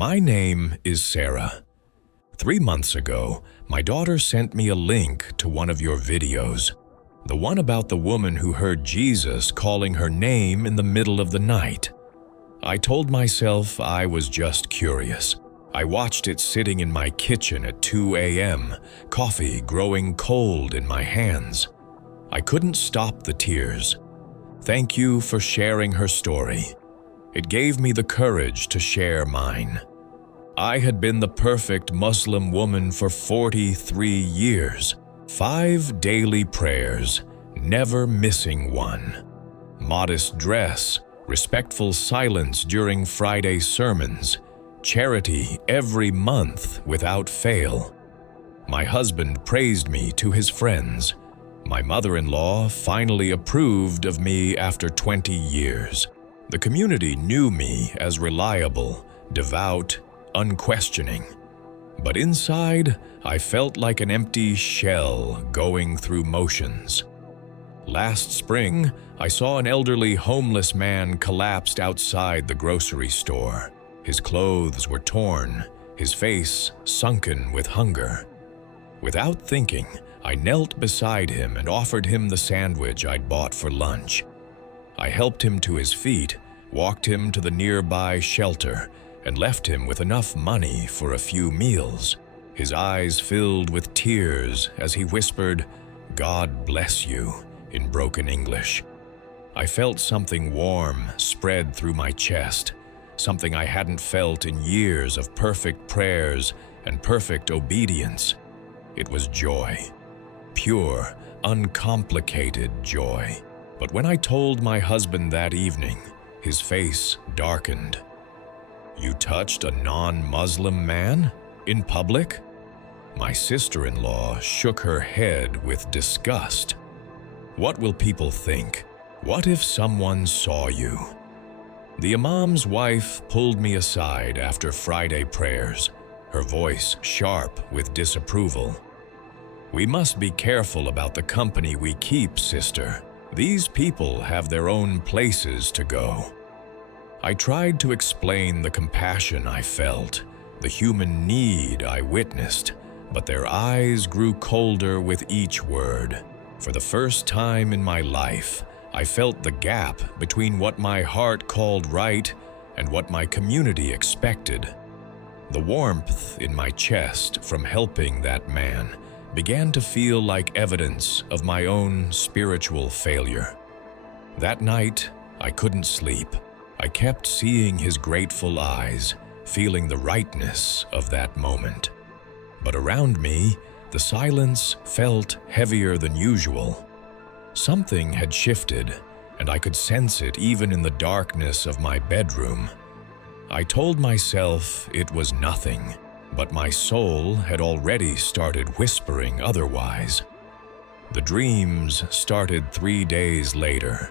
My name is Sarah. 3 months ago, my daughter sent me a link to one of your videos, the one about the woman who heard Jesus calling her name in the middle of the night. I told myself I was just curious. I watched it sitting in my kitchen at 2 a.m., coffee growing cold in my hands. I couldn't stop the tears. Thank you for sharing her story. It gave me the courage to share mine. I had been the perfect Muslim woman for 43 years. 5 daily prayers, never missing one. Modest dress, respectful silence during Friday sermons, charity every month without fail. My husband praised me to his friends. My mother-in-law finally approved of me after 20 years. The community knew me as reliable, devout, unquestioning. But inside, I felt like an empty shell going through motions. Last spring, I saw an elderly homeless man collapsed outside the grocery store. His clothes were torn, his face sunken with hunger. Without thinking, I knelt beside him and offered him the sandwich I'd bought for lunch. I helped him to his feet, walked him to the nearby shelter, and left him with enough money for a few meals. His eyes filled with tears as he whispered, "God bless you," in broken English. I felt something warm spread through my chest, something I hadn't felt in years of perfect prayers and perfect obedience. It was joy. Pure, uncomplicated joy. But when I told my husband that evening, his face darkened. "You touched a non-Muslim man? In public?" My sister-in-law shook her head with disgust. "What will people think? What if someone saw you?" The imam's wife pulled me aside after Friday prayers, her voice sharp with disapproval. "We must be careful about the company we keep, sister. These people have their own places to go." I tried to explain the compassion I felt, the human need I witnessed, but their eyes grew colder with each word. For the first time in my life, I felt the gap between what my heart called right and what my community expected. The warmth in my chest from helping that man began to feel like evidence of my own spiritual failure. That night, I couldn't sleep. I kept seeing his grateful eyes, feeling the rightness of that moment. But around me, the silence felt heavier than usual. Something had shifted, and I could sense it even in the darkness of my bedroom. I told myself it was nothing, but my soul had already started whispering otherwise. The dreams started 3 days later.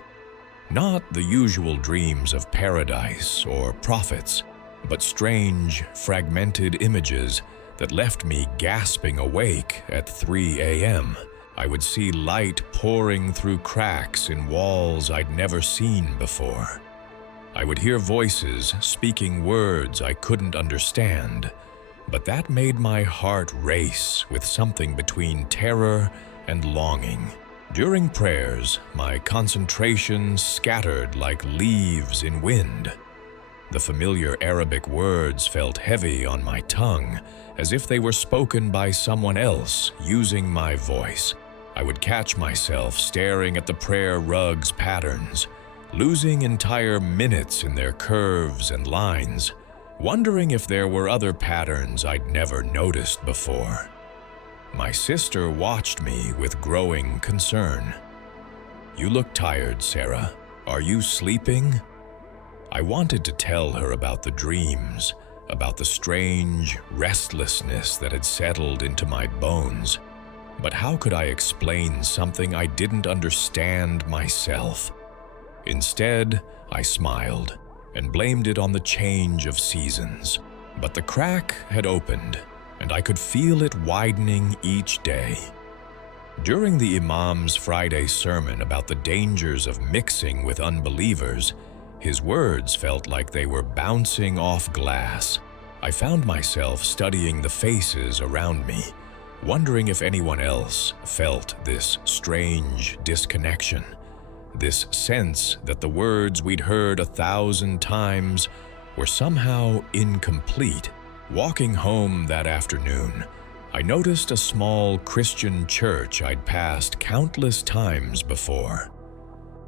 Not the usual dreams of paradise or prophets, but strange, fragmented images that left me gasping awake at 3 a.m. I would see light pouring through cracks in walls I'd never seen before. I would hear voices speaking words I couldn't understand, but that made my heart race with something between terror and longing. During prayers, my concentration scattered like leaves in wind. The familiar Arabic words felt heavy on my tongue, as if they were spoken by someone else using my voice. I would catch myself staring at the prayer rug's patterns, losing entire minutes in their curves and lines, wondering if there were other patterns I'd never noticed before. My sister watched me with growing concern. "You look tired, Sarah. Are you sleeping?" I wanted to tell her about the dreams, about the strange restlessness that had settled into my bones. But how could I explain something I didn't understand myself? Instead, I smiled and blamed it on the change of seasons. But the crack had opened, and I could feel it widening each day. During the Imam's Friday sermon about the dangers of mixing with unbelievers, his words felt like they were bouncing off glass. I found myself studying the faces around me, wondering if anyone else felt this strange disconnection, this sense that the words we'd heard 1,000 times were somehow incomplete. Walking home that afternoon, I noticed a small Christian church I'd passed countless times before.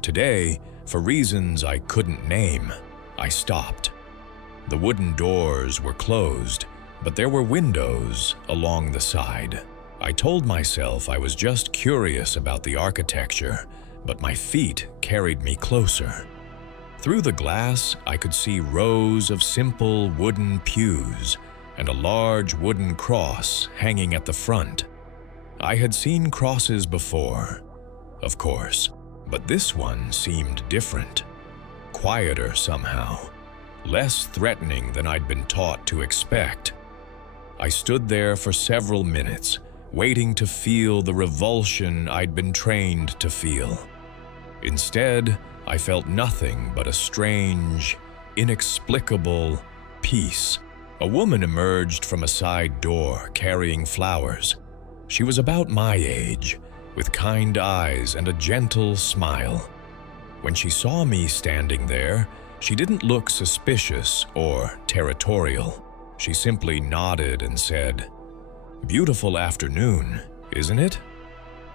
Today, for reasons I couldn't name, I stopped. The wooden doors were closed, but there were windows along the side. I told myself I was just curious about the architecture, but my feet carried me closer. Through the glass, I could see rows of simple wooden pews and a large wooden cross hanging at the front. I had seen crosses before, of course, but this one seemed different, quieter somehow, less threatening than I'd been taught to expect. I stood there for several minutes, waiting to feel the revulsion I'd been trained to feel. Instead, I felt nothing but a strange, inexplicable peace. A woman emerged from a side door carrying flowers. She was about my age, with kind eyes and a gentle smile. When she saw me standing there, she didn't look suspicious or territorial. She simply nodded and said, "Beautiful afternoon, isn't it?"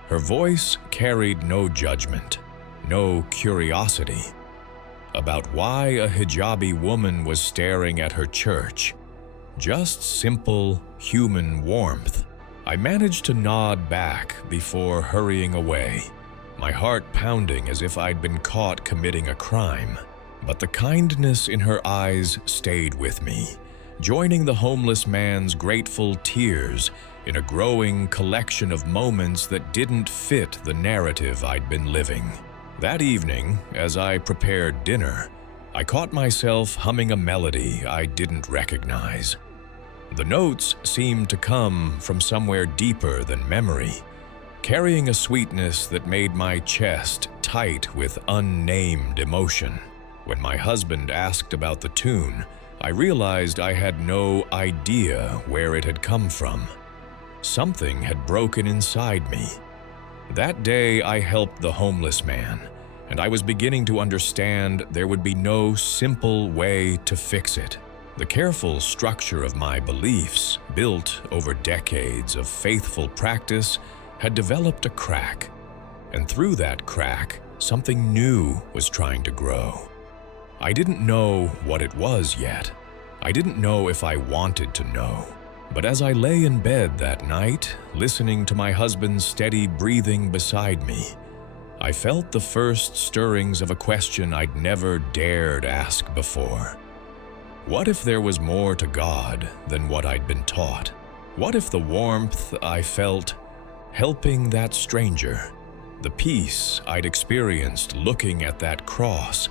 Her voice carried no judgment, no curiosity about why a hijabi woman was staring at her church. Just simple human warmth. I managed to nod back before hurrying away, my heart pounding as if I'd been caught committing a crime. But the kindness in her eyes stayed with me, joining the homeless man's grateful tears in a growing collection of moments that didn't fit the narrative I'd been living. That evening, as I prepared dinner, I caught myself humming a melody I didn't recognize. The notes seemed to come from somewhere deeper than memory, carrying a sweetness that made my chest tight with unnamed emotion. When my husband asked about the tune, I realized I had no idea where it had come from. Something had broken inside me. That day I helped the homeless man, and I was beginning to understand there would be no simple way to fix it. The careful structure of my beliefs, built over decades of faithful practice, had developed a crack. And through that crack, something new was trying to grow. I didn't know what it was yet. I didn't know if I wanted to know. But as I lay in bed that night, listening to my husband's steady breathing beside me, I felt the first stirrings of a question I'd never dared ask before. What if there was more to God than what I'd been taught? What if the warmth I felt helping that stranger, the peace I'd experienced looking at that cross,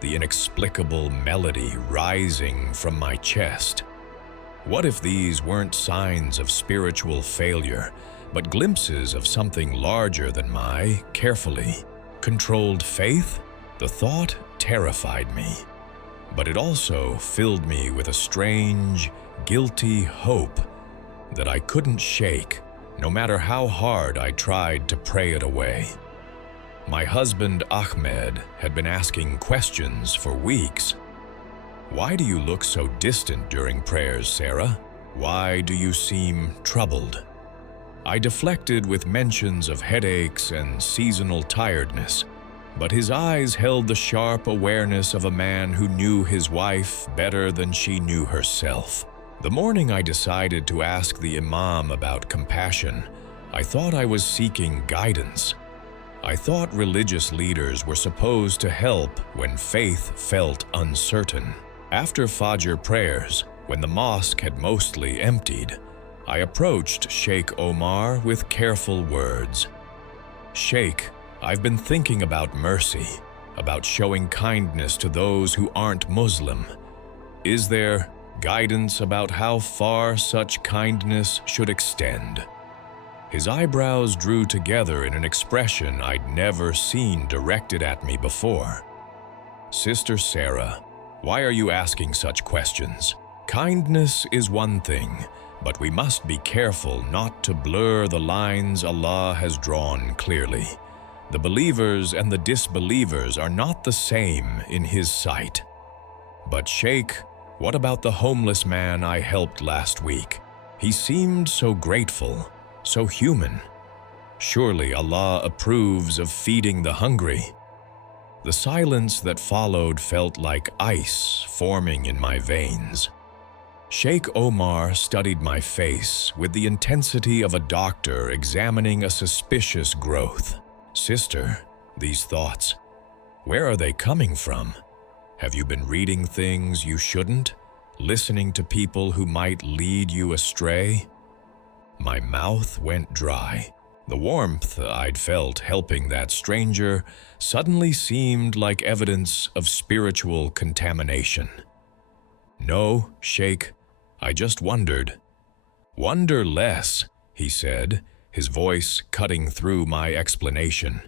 the inexplicable melody rising from my chest, what if these weren't signs of spiritual failure, but glimpses of something larger than my carefully controlled faith? The thought terrified me, but it also filled me with a strange, guilty hope that I couldn't shake, no matter how hard I tried to pray it away. My husband Ahmed had been asking questions for weeks. "Why do you look so distant during prayers, Sarah? Why do you seem troubled?" I deflected with mentions of headaches and seasonal tiredness, but his eyes held the sharp awareness of a man who knew his wife better than she knew herself. The morning I decided to ask the imam about compassion, I thought I was seeking guidance. I thought religious leaders were supposed to help when faith felt uncertain. After Fajr prayers, when the mosque had mostly emptied, I approached Sheikh Omar with careful words. "Sheikh, I've been thinking about mercy, about showing kindness to those who aren't Muslim. Is there guidance about how far such kindness should extend?" His eyebrows drew together in an expression I'd never seen directed at me before. "Sister Sarah, why are you asking such questions? Kindness is one thing, but we must be careful not to blur the lines Allah has drawn clearly. The believers and the disbelievers are not the same in His sight. But Sheikh, what about the homeless man I helped last week? He seemed so grateful, so human. Surely Allah approves of feeding the hungry. The silence that followed felt like ice forming in my veins. Sheikh Omar studied my face with the intensity of a doctor examining a suspicious growth. Sister, these thoughts, where are they coming from? Have you been reading things you shouldn't? Listening to people who might lead you astray? My mouth went dry. The warmth I'd felt helping that stranger suddenly seemed like evidence of spiritual contamination. No, Sheikh, I just wondered. Wonder less, he said, his voice cutting through my explanation.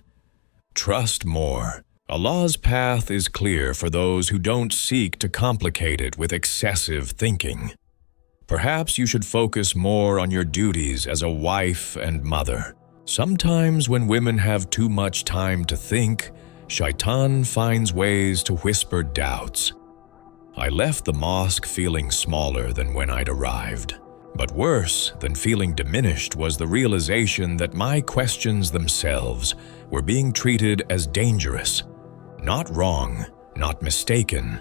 Trust more. Allah's path is clear for those who don't seek to complicate it with excessive thinking. Perhaps you should focus more on your duties as a wife and mother. Sometimes when women have too much time to think, Shaitan finds ways to whisper doubts. I left the mosque feeling smaller than when I'd arrived. But worse than feeling diminished was the realization that my questions themselves were being treated as dangerous. Not wrong, not mistaken,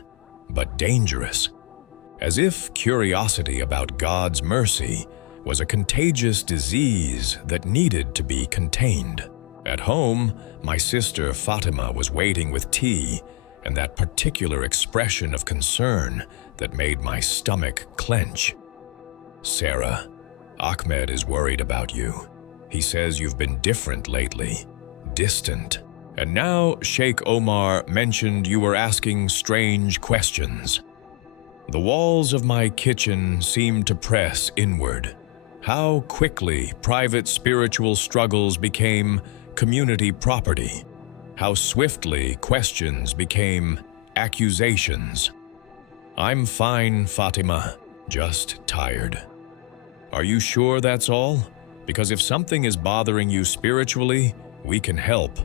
but dangerous. As if curiosity about God's mercy was a contagious disease that needed to be contained. At home, my sister Fatima was waiting with tea, and that particular expression of concern that made my stomach clench. Sarah, Ahmed is worried about you. He says you've been different lately, distant. And now Sheikh Omar mentioned you were asking strange questions. The walls of my kitchen seemed to press inward. How quickly private spiritual struggles became community property. How swiftly questions became accusations. I'm fine, Fatima, just tired. Are you sure that's all? Because if something is bothering you spiritually, we can help.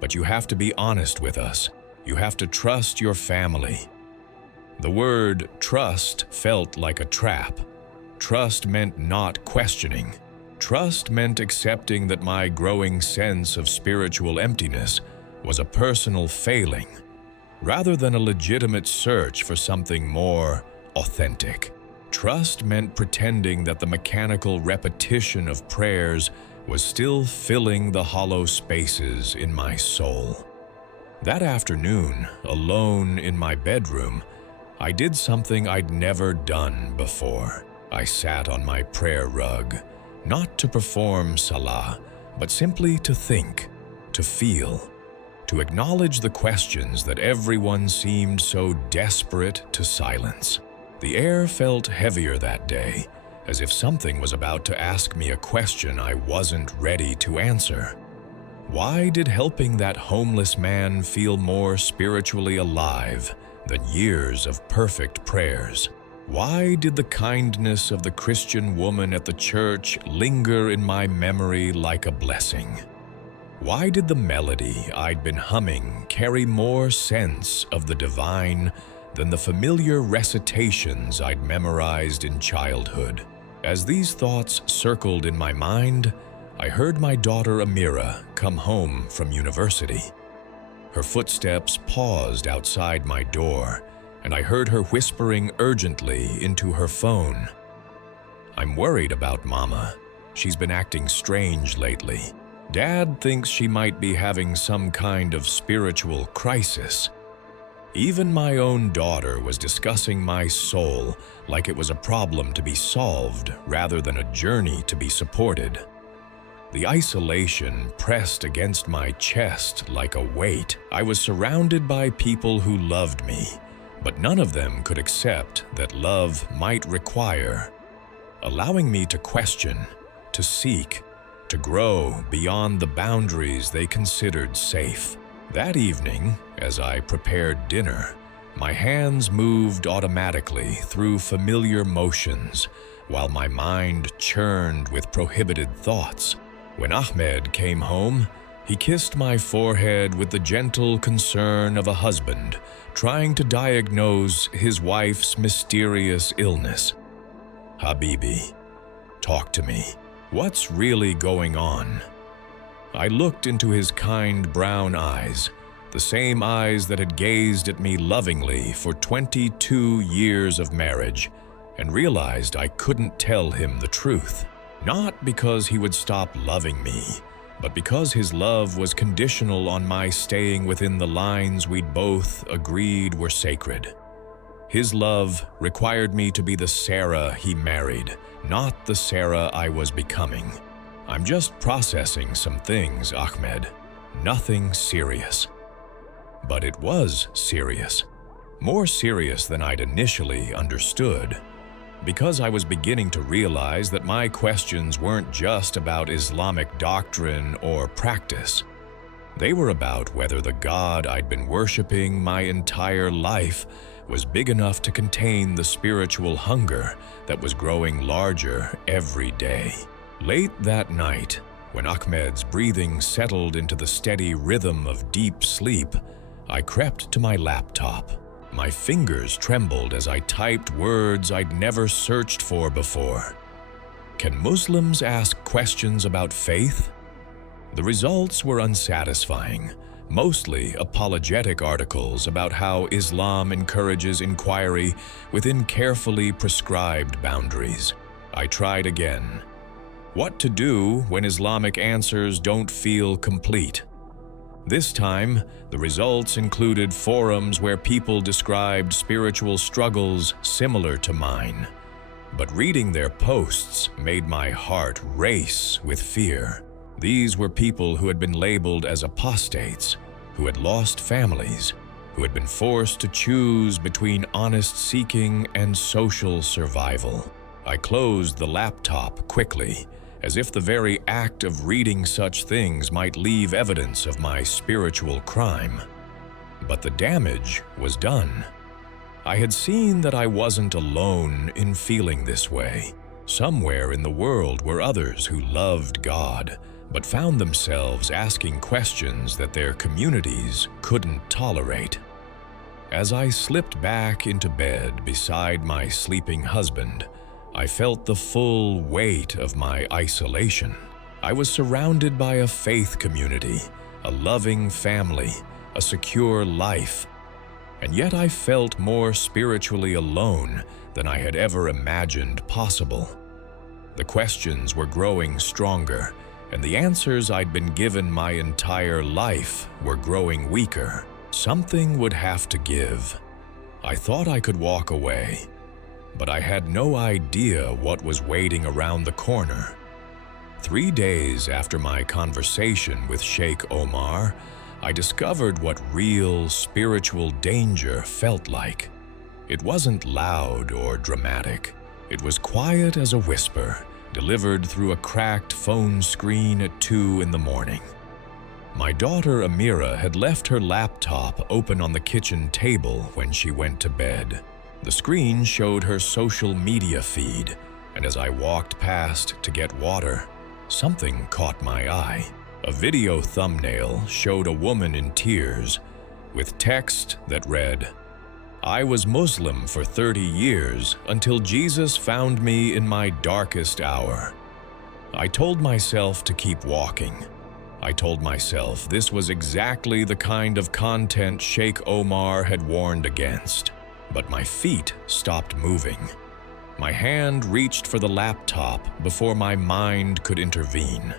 But you have to be honest with us. You have to trust your family. The word trust felt like a trap. Trust meant not questioning. Trust meant accepting that my growing sense of spiritual emptiness was a personal failing, rather than a legitimate search for something more authentic. Trust meant pretending that the mechanical repetition of prayers was still filling the hollow spaces in my soul. That afternoon, alone in my bedroom, I did something I'd never done before. I sat on my prayer rug, not to perform salah, but simply to think, to feel, to acknowledge the questions that everyone seemed so desperate to silence. The air felt heavier that day, as if something was about to ask me a question I wasn't ready to answer. Why did helping that homeless man feel more spiritually alive than years of perfect prayers? Why did the kindness of the Christian woman at the church linger in my memory like a blessing? Why did the melody I'd been humming carry more sense of the divine than the familiar recitations I'd memorized in childhood? As these thoughts circled in my mind, I heard my daughter Amira come home from university. Her footsteps paused outside my door, and I heard her whispering urgently into her phone. I'm worried about Mama. She's been acting strange lately. Dad thinks she might be having some kind of spiritual crisis. Even my own daughter was discussing my soul like it was a problem to be solved rather than a journey to be supported. The isolation pressed against my chest like a weight. I was surrounded by people who loved me, but none of them could accept that love might require allowing me to question, to seek, to grow beyond the boundaries they considered safe. That evening, as I prepared dinner, My hands moved automatically through familiar motions, while my mind churned with prohibited thoughts. When Ahmed came home, he kissed my forehead with the gentle concern of a husband trying to diagnose his wife's mysterious illness. "Habibi, talk to me. What's really going on?" I looked into his kind brown eyes, the same eyes that had gazed at me lovingly for 22 years of marriage, and realized I couldn't tell him the truth. Not because he would stop loving me, but because his love was conditional on my staying within the lines we'd both agreed were sacred. His love required me to be the Sarah he married, not the Sarah I was becoming. "I'm just processing some things, Ahmed. Nothing serious." But it was serious. More serious than I'd initially understood. Because I was beginning to realize that my questions weren't just about Islamic doctrine or practice. They were about whether the God I'd been worshiping my entire life was big enough to contain the spiritual hunger that was growing larger every day. Late that night, when Ahmed's breathing settled into the steady rhythm of deep sleep, I crept to my laptop. My fingers trembled as I typed words I'd never searched for before. Can Muslims ask questions about faith? The results were unsatisfying, mostly apologetic articles about how Islam encourages inquiry within carefully prescribed boundaries. I tried again. What to do when Islamic answers don't feel complete? This time, the results included forums where people described spiritual struggles similar to mine. But reading their posts made my heart race with fear. These were people who had been labeled as apostates, who had lost families, who had been forced to choose between honest seeking and social survival. I closed the laptop quickly, as if the very act of reading such things might leave evidence of my spiritual crime. But the damage was done. I had seen that I wasn't alone in feeling this way. Somewhere in the world were others who loved God, but found themselves asking questions that their communities couldn't tolerate. As I slipped back into bed beside my sleeping husband, I felt the full weight of my isolation. I was surrounded by a faith community, a loving family, a secure life, and yet I felt more spiritually alone than I had ever imagined possible. The questions were growing stronger, and the answers I'd been given my entire life were growing weaker. Something would have to give. I thought I could walk away, but I had no idea what was waiting around the corner. 3 days after my conversation with Sheikh Omar, I discovered what real spiritual danger felt like. It wasn't loud or dramatic. It was quiet as a whisper, delivered through a cracked phone screen at 2 in the morning. My daughter Amira had left her laptop open on the kitchen table when she went to bed. The screen showed her social media feed, and as I walked past to get water, something caught my eye. A video thumbnail showed a woman in tears, with text that read, "I was Muslim for 30 years until Jesus found me in my darkest hour. I told myself to keep walking. I told myself this was exactly the kind of content Sheikh Omar had warned against. But my feet stopped moving. My hand reached for the laptop before my mind could intervene.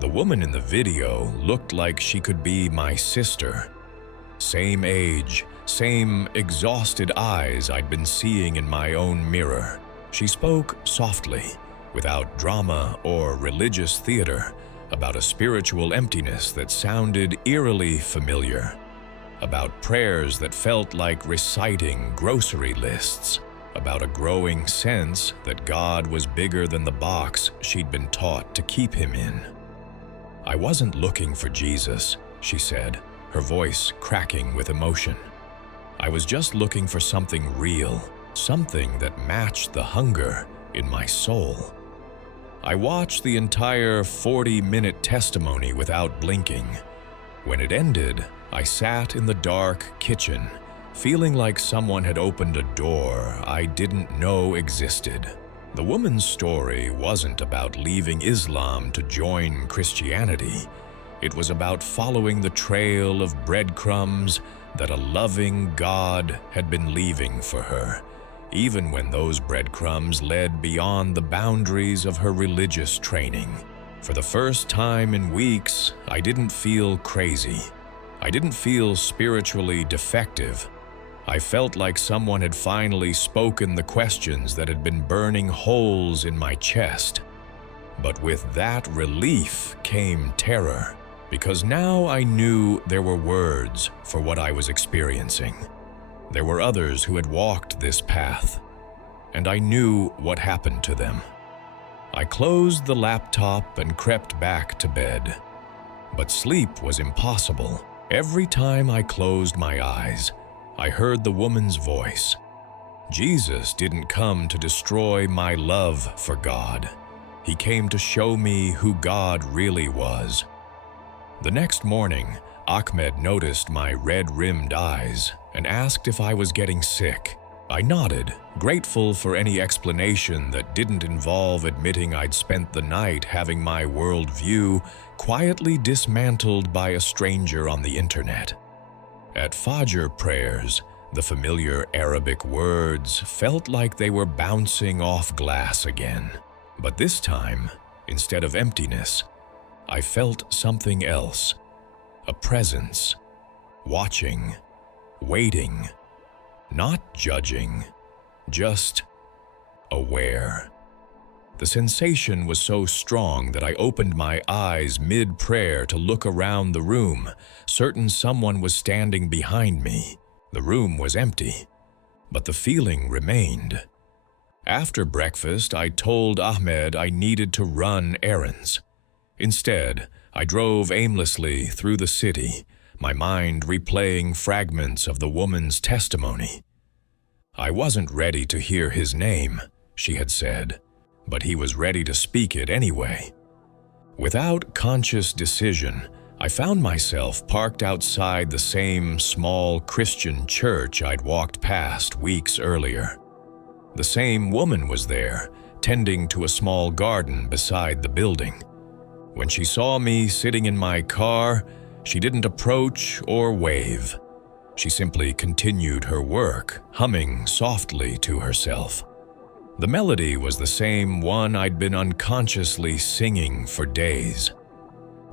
The woman in the video looked like she could be my sister. Same age, same exhausted eyes I'd been seeing in my own mirror. She spoke softly, without drama or religious theater, about a spiritual emptiness that sounded eerily familiar. About prayers that felt like reciting grocery lists, about a growing sense that God was bigger than the box she'd been taught to keep him in. "I wasn't looking for Jesus," she said, her voice cracking with emotion. I was just looking for something real, something that matched the hunger in my soul. I watched the entire 40-minute testimony without blinking. When it ended, I sat in the dark kitchen, feeling like someone had opened a door I didn't know existed. The woman's story wasn't about leaving Islam to join Christianity. It was about following the trail of breadcrumbs that a loving God had been leaving for her, even when those breadcrumbs led beyond the boundaries of her religious training. For the first time in weeks, I didn't feel crazy. I didn't feel spiritually defective. I felt like someone had finally spoken the questions that had been burning holes in my chest. But with that relief came terror, because now I knew there were words for what I was experiencing. There were others who had walked this path, and I knew what happened to them. I closed the laptop and crept back to bed. But sleep was impossible. Every time I closed my eyes, I heard the woman's voice. Jesus didn't come to destroy my love for God. He came to show me who God really was. The next morning, Ahmed noticed my red-rimmed eyes and asked if I was getting sick. I nodded, grateful for any explanation that didn't involve admitting I'd spent the night having my worldview quietly dismantled by a stranger on the internet. At Fajr prayers, the familiar Arabic words felt like they were bouncing off glass again. But this time, instead of emptiness, I felt something else. A presence. Watching. Waiting. Not judging. Just aware. The sensation was so strong that I opened my eyes mid-prayer to look around the room, certain someone was standing behind me. The room was empty, but the feeling remained. After breakfast, I told Ahmed I needed to run errands. Instead, I drove aimlessly through the city, my mind replaying fragments of the woman's testimony. I wasn't ready to hear his name, she had said, but he was ready to speak it anyway. Without conscious decision, I found myself parked outside the same small Christian church I'd walked past weeks earlier. The same woman was there, tending to a small garden beside the building. When she saw me sitting in my car, she didn't approach or wave. She simply continued her work, humming softly to herself. The melody was the same one I'd been unconsciously singing for days.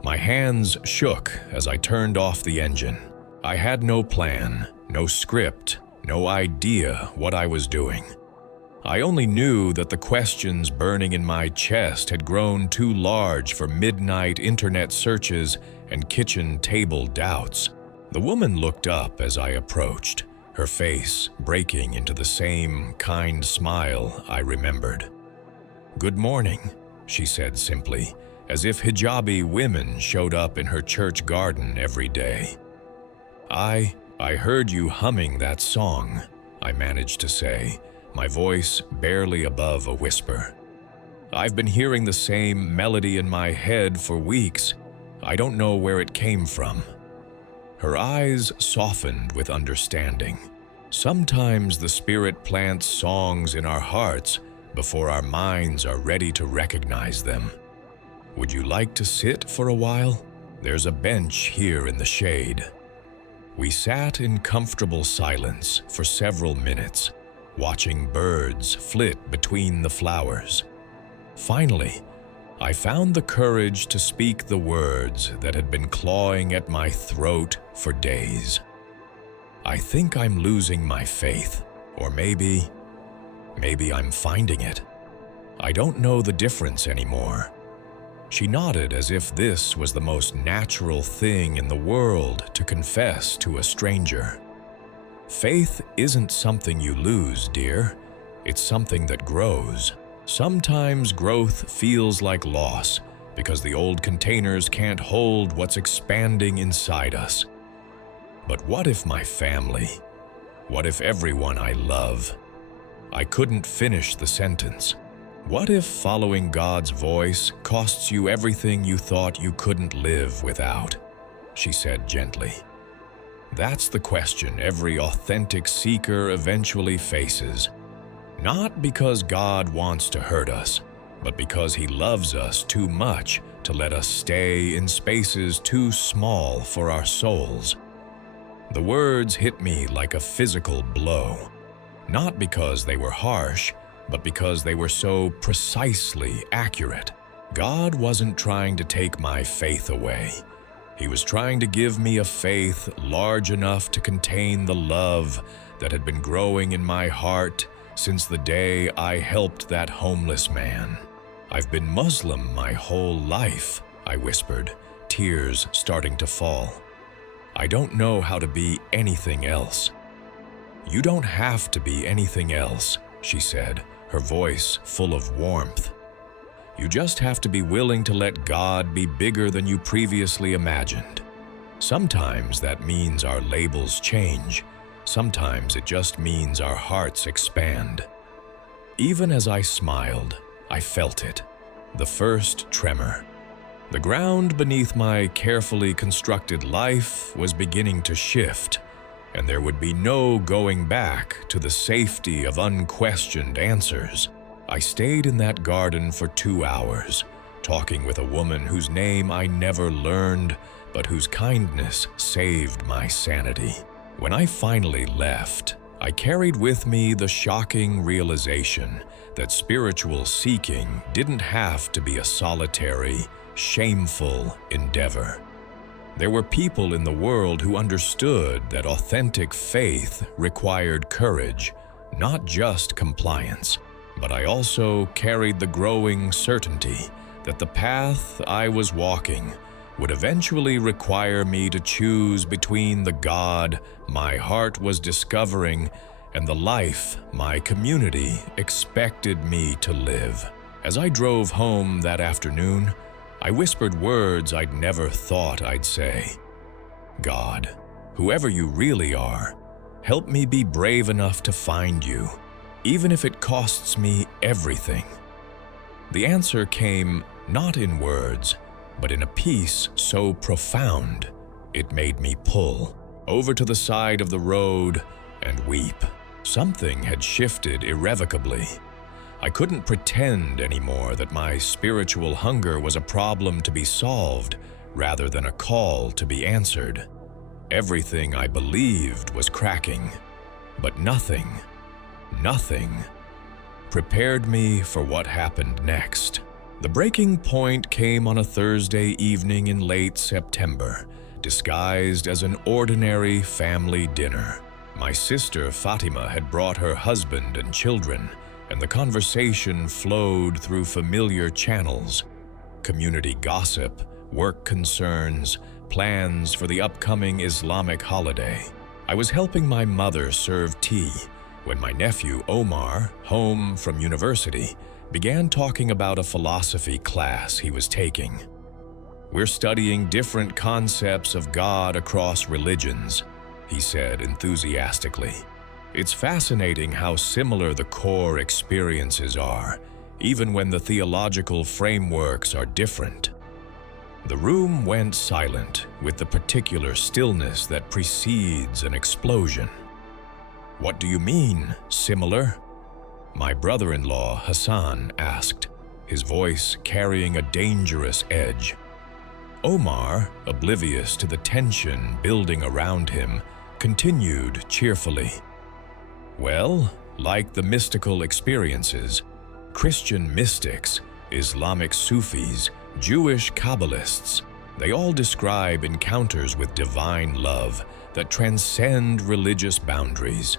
My hands shook as I turned off the engine. I had no plan, no script, no idea what I was doing. I only knew that the questions burning in my chest had grown too large for midnight internet searches and kitchen table doubts. The woman looked up as I approached, her face breaking into the same kind smile I remembered. "Good morning," she said simply, as if hijabi women showed up in her church garden every day. I heard you humming that song," I managed to say, my voice barely above a whisper. "I've been hearing the same melody in my head for weeks. I don't know where it came from." Her eyes softened with understanding. Sometimes the Spirit plants songs in our hearts before our minds are ready to recognize them. "Would you like to sit for a while? There's a bench here in the shade." We sat in comfortable silence for several minutes, watching birds flit between the flowers. Finally, I found the courage to speak the words that had been clawing at my throat for days. "I think I'm losing my faith, or maybe I'm finding it. I don't know the difference anymore." She nodded as if this was the most natural thing in the world to confess to a stranger. "Faith isn't something you lose, dear. It's something that grows. Sometimes growth feels like loss because the old containers can't hold what's expanding inside us. But what if my family, What if everyone I love? I couldn't finish the sentence. What if following God's voice costs you everything you thought you couldn't live without? She said gently. That's the question every authentic seeker eventually faces. Not because God wants to hurt us, but because He loves us too much to let us stay in spaces too small for our souls. The words hit me like a physical blow, not because they were harsh, but because they were so precisely accurate. God wasn't trying to take my faith away. He was trying to give me a faith large enough to contain the love that had been growing in my heart since the day I helped that homeless man. I've been Muslim my whole life, I whispered, tears starting to fall. I don't know how to be anything else. You don't have to be anything else, she said, her voice full of warmth. You just have to be willing to let God be bigger than you previously imagined. Sometimes that means our labels change. Sometimes it just means our hearts expand. Even as I smiled, I felt it, the first tremor. The ground beneath my carefully constructed life was beginning to shift, and there would be no going back to the safety of unquestioned answers. I stayed in that garden for 2 hours, talking with a woman whose name I never learned, but whose kindness saved my sanity. When I finally left, I carried with me the shocking realization that spiritual seeking didn't have to be a solitary, shameful endeavor. There were people in the world who understood that authentic faith required courage, not just compliance. But I also carried the growing certainty that the path I was walking would eventually require me to choose between the God my heart was discovering and the life my community expected me to live. As I drove home that afternoon, I whispered words I'd never thought I'd say. God, whoever you really are, help me be brave enough to find you, even if it costs me everything. The answer came not in words, but in a peace so profound, it made me pull over to the side of the road and weep. Something had shifted irrevocably. I couldn't pretend anymore that my spiritual hunger was a problem to be solved rather than a call to be answered. Everything I believed was cracking, but nothing prepared me for what happened next. The breaking point came on a Thursday evening in late September, disguised as an ordinary family dinner. My sister Fatima had brought her husband and children, and the conversation flowed through familiar channels: community gossip, work concerns, plans for the upcoming Islamic holiday. I was helping my mother serve tea when my nephew Omar, home from university, began talking about a philosophy class he was taking. We're studying different concepts of God across religions, he said enthusiastically. It's fascinating how similar the core experiences are, even when the theological frameworks are different. The room went silent with the particular stillness that precedes an explosion. What do you mean, similar? My brother-in-law, Hassan, asked, his voice carrying a dangerous edge. Omar, oblivious to the tension building around him, continued cheerfully. Well, like the mystical experiences, Christian mystics, Islamic Sufis, Jewish Kabbalists, they all describe encounters with divine love that transcend religious boundaries.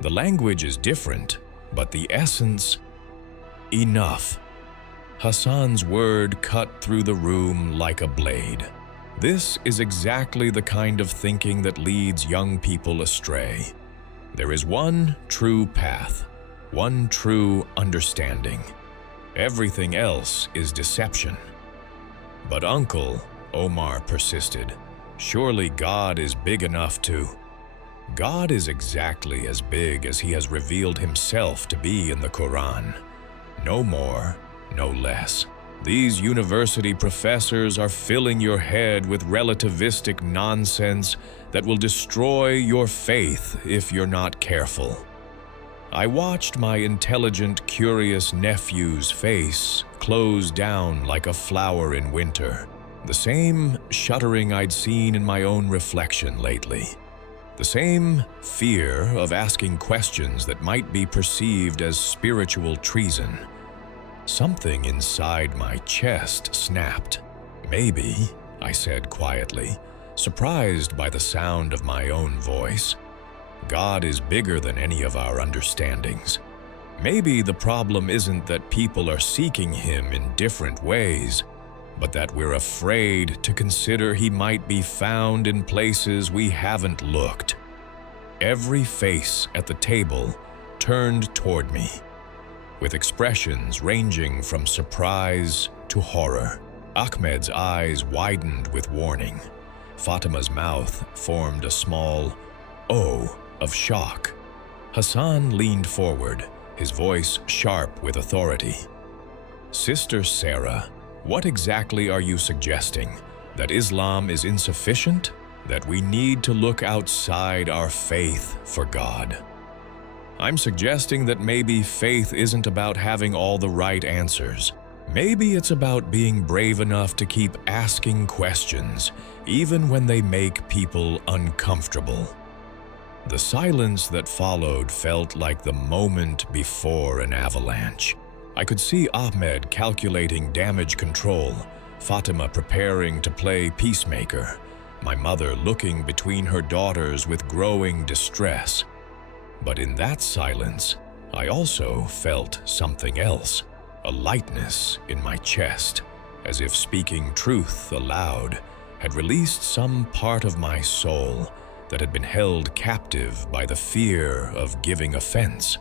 The language is different, but the essence, enough. Hassan's word cut through the room like a blade. This is exactly the kind of thinking that leads young people astray. There is one true path, one true understanding. Everything else is deception. But Uncle, Omar persisted, surely God is big enough to... God is exactly as big as He has revealed Himself to be in the Quran. No more, no less. These university professors are filling your head with relativistic nonsense that will destroy your faith if you're not careful. I watched my intelligent, curious nephew's face close down like a flower in winter, the same shuddering I'd seen in my own reflection lately. The same fear of asking questions that might be perceived as spiritual treason. Something inside my chest snapped. "Maybe," I said quietly, surprised by the sound of my own voice. God is bigger than any of our understandings. Maybe the problem isn't that people are seeking Him in different ways, but that we're afraid to consider He might be found in places we haven't looked. Every face at the table turned toward me, with expressions ranging from surprise to horror. Ahmed's eyes widened with warning. Fatima's mouth formed a small O of shock. Hassan leaned forward, his voice sharp with authority. "Sister Sarah, what exactly are you suggesting? That Islam is insufficient? That we need to look outside our faith for God?" "I'm suggesting that maybe faith isn't about having all the right answers. Maybe it's about being brave enough to keep asking questions, even when they make people uncomfortable." The silence that followed felt like the moment before an avalanche. I could see Ahmed calculating damage control, Fatima preparing to play peacemaker, my mother looking between her daughters with growing distress. But in that silence, I also felt something else, a lightness in my chest, as if speaking truth aloud had released some part of my soul that had been held captive by the fear of giving offense.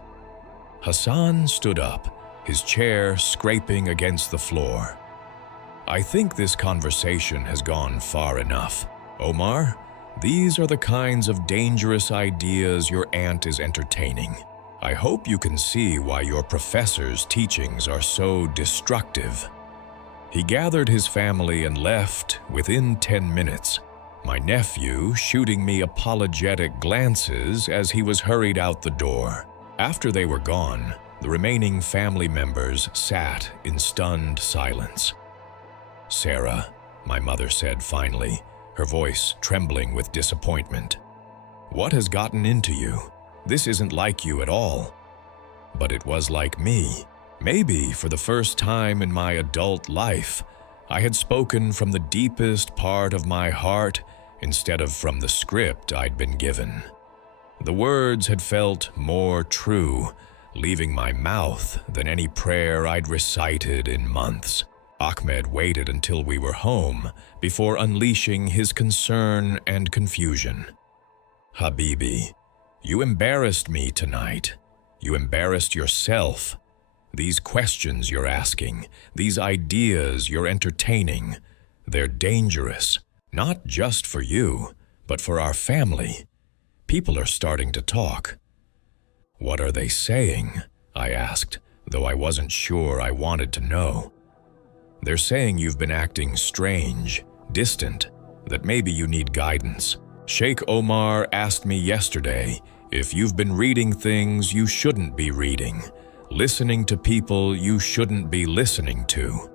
Hassan stood up, his chair scraping against the floor. "I think this conversation has gone far enough. Omar, these are the kinds of dangerous ideas your aunt is entertaining. I hope you can see why your professor's teachings are so destructive." He gathered his family and left within 10 minutes, my nephew shooting me apologetic glances as he was hurried out the door. After they were gone, the remaining family members sat in stunned silence. "Sarah," my mother said finally, her voice trembling with disappointment, "what has gotten into you? This isn't like you at all." But it was like me. Maybe for the first time in my adult life, I had spoken from the deepest part of my heart instead of from the script I'd been given. The words had felt more true, leaving my mouth than any prayer I'd recited in months. Ahmed waited until we were home before unleashing his concern and confusion. "Habibi, you embarrassed me tonight. You embarrassed yourself. These questions you're asking, these ideas you're entertaining, they're dangerous, not just for you, but for our family. People are starting to talk." "What are they saying?" I asked, though I wasn't sure I wanted to know. "They're saying you've been acting strange, distant, that maybe you need guidance. Sheikh Omar asked me yesterday if you've been reading things you shouldn't be reading, listening to people you shouldn't be listening to."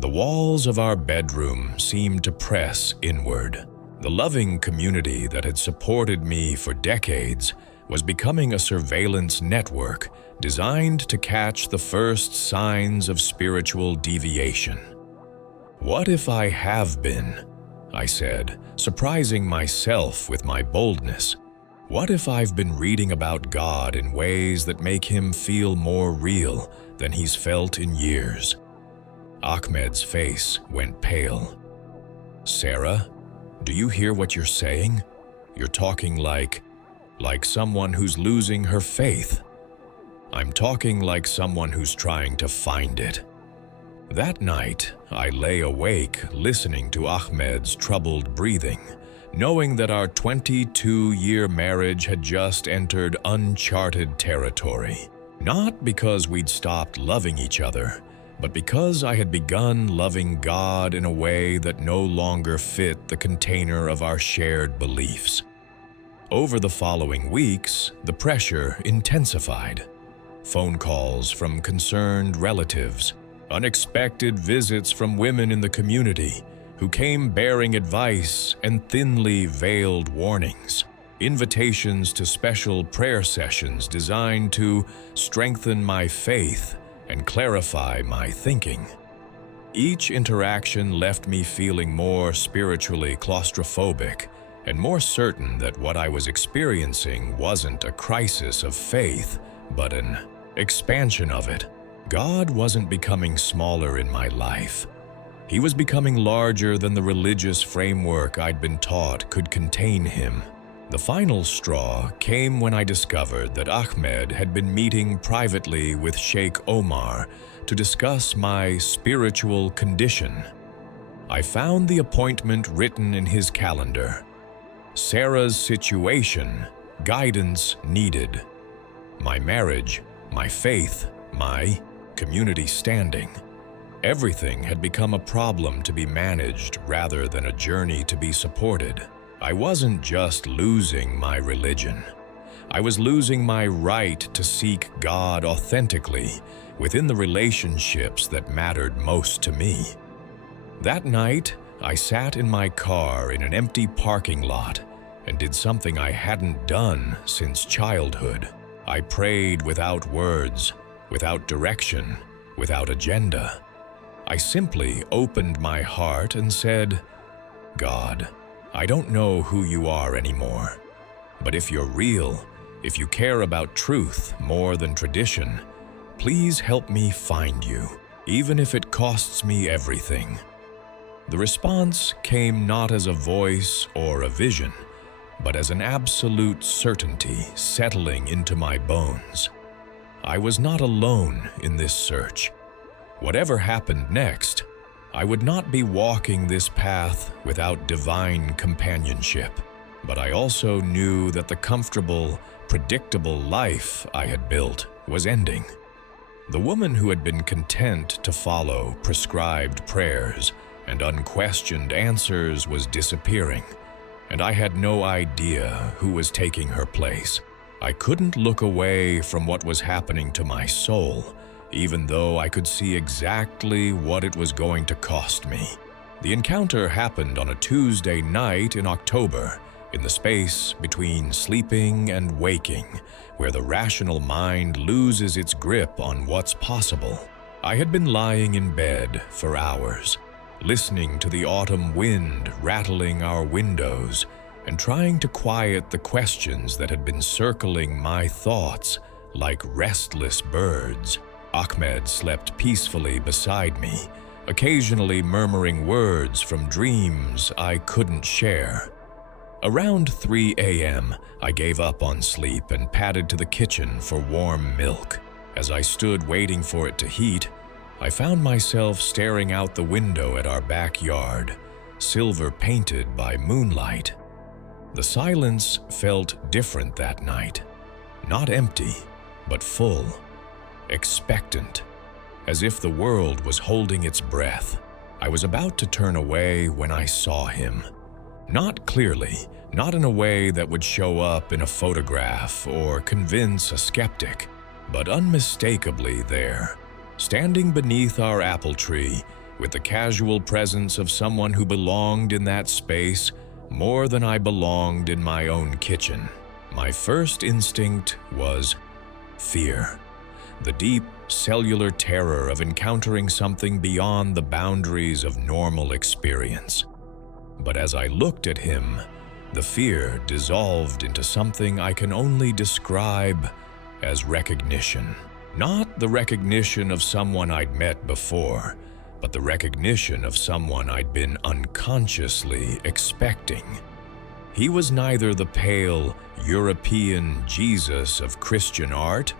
The walls of our bedroom seemed to press inward. The loving community that had supported me for decades was becoming a surveillance network designed to catch the first signs of spiritual deviation. "What if I have been?" I said, surprising myself with my boldness. "What if I've been reading about God in ways that make Him feel more real than He's felt in years?" Ahmed's face went pale. "Sarah, do you hear what you're saying? You're talking like someone who's losing her faith." "I'm talking like someone who's trying to find it." That night, I lay awake listening to Ahmed's troubled breathing, knowing that our 22-year marriage had just entered uncharted territory. Not because we'd stopped loving each other, but because I had begun loving God in a way that no longer fit the container of our shared beliefs. Over the following weeks, the pressure intensified. Phone calls from concerned relatives, unexpected visits from women in the community who came bearing advice and thinly veiled warnings, invitations to special prayer sessions designed to strengthen my faith and clarify my thinking. Each interaction left me feeling more spiritually claustrophobic and more certain that what I was experiencing wasn't a crisis of faith, but an expansion of it. God wasn't becoming smaller in my life. He was becoming larger than the religious framework I'd been taught could contain him. The final straw came when I discovered that Ahmed had been meeting privately with Sheikh Omar to discuss my spiritual condition. I found the appointment written in his calendar. Sarah's situation, guidance needed. My marriage, my faith, my community standing. Everything had become a problem to be managed rather than a journey to be supported. I wasn't just losing my religion. I was losing my right to seek God authentically within the relationships that mattered most to me. That night, I sat in my car in an empty parking lot and did something I hadn't done since childhood. I prayed without words, without direction, without agenda. I simply opened my heart and said, God, I don't know who you are anymore, but if you're real, if you care about truth more than tradition, please help me find you, even if it costs me everything. The response came not as a voice or a vision, but as an absolute certainty settling into my bones. I was not alone in this search. Whatever happened next, I would not be walking this path without divine companionship, but I also knew that the comfortable, predictable life I had built was ending. The woman who had been content to follow prescribed prayers and unquestioned answers was disappearing, and I had no idea who was taking her place. I couldn't look away from what was happening to my soul, even though I could see exactly what it was going to cost me. The encounter happened on a Tuesday night in October, in the space between sleeping and waking, where the rational mind loses its grip on what's possible. I had been lying in bed for hours, listening to the autumn wind rattling our windows and trying to quiet the questions that had been circling my thoughts like restless birds. Ahmed slept peacefully beside me, occasionally murmuring words from dreams I couldn't share. Around 3 a.m., I gave up on sleep and padded to the kitchen for warm milk. As I stood waiting for it to heat, I found myself staring out the window at our backyard, silver painted by moonlight. The silence felt different that night. Not empty, but full, expectant, as if the world was holding its breath. I was about to turn away when I saw him. Not clearly, not in a way that would show up in a photograph or convince a skeptic, but unmistakably there, standing beneath our apple tree, with the casual presence of someone who belonged in that space more than I belonged in my own kitchen. My first instinct was fear, the deep cellular terror of encountering something beyond the boundaries of normal experience. But as I looked at him, the fear dissolved into something I can only describe as recognition. Not the recognition of someone I'd met before, but the recognition of someone I'd been unconsciously expecting. He was neither the pale, European Jesus of Christian art,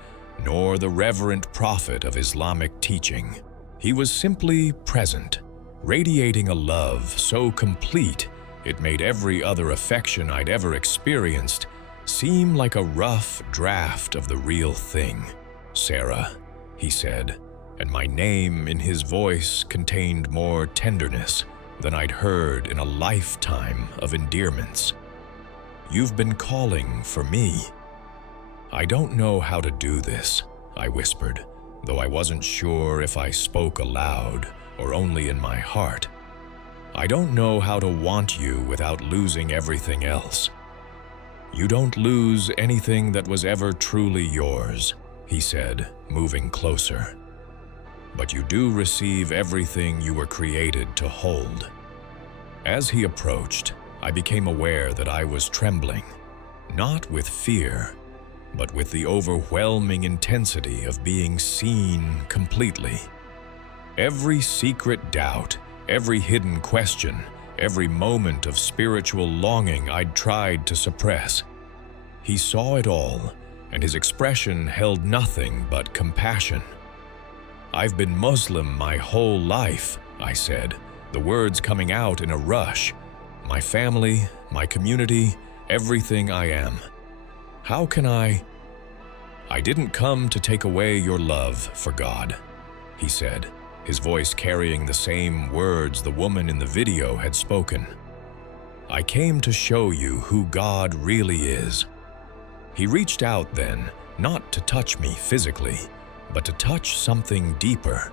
nor the reverent prophet of Islamic teaching. He was simply present, radiating a love so complete It made every other affection I'd ever experienced seem like a rough draft of the real thing. "Sarah," he said, and my name in his voice contained more tenderness than I'd heard in a lifetime of endearments. "You've been calling for me." "I don't know how to do this," I whispered, though I wasn't sure if I spoke aloud or only in my heart. "I don't know how to want you without losing everything else." "You don't lose anything that was ever truly yours," he said, moving closer. "But you do receive everything you were created to hold." As he approached, I became aware that I was trembling, not with fear, but with the overwhelming intensity of being seen completely. Every secret doubt, every hidden question, every moment of spiritual longing I'd tried to suppress. He saw it all, and his expression held nothing but compassion. "I've been Muslim my whole life," I said, the words coming out in a rush. "My family, my community, everything I am. How can I didn't come to take away your love for God," he said, his voice carrying the same words the woman in the video had spoken. "I came to show you who God really is." He reached out then, not to touch me physically, but to touch something deeper.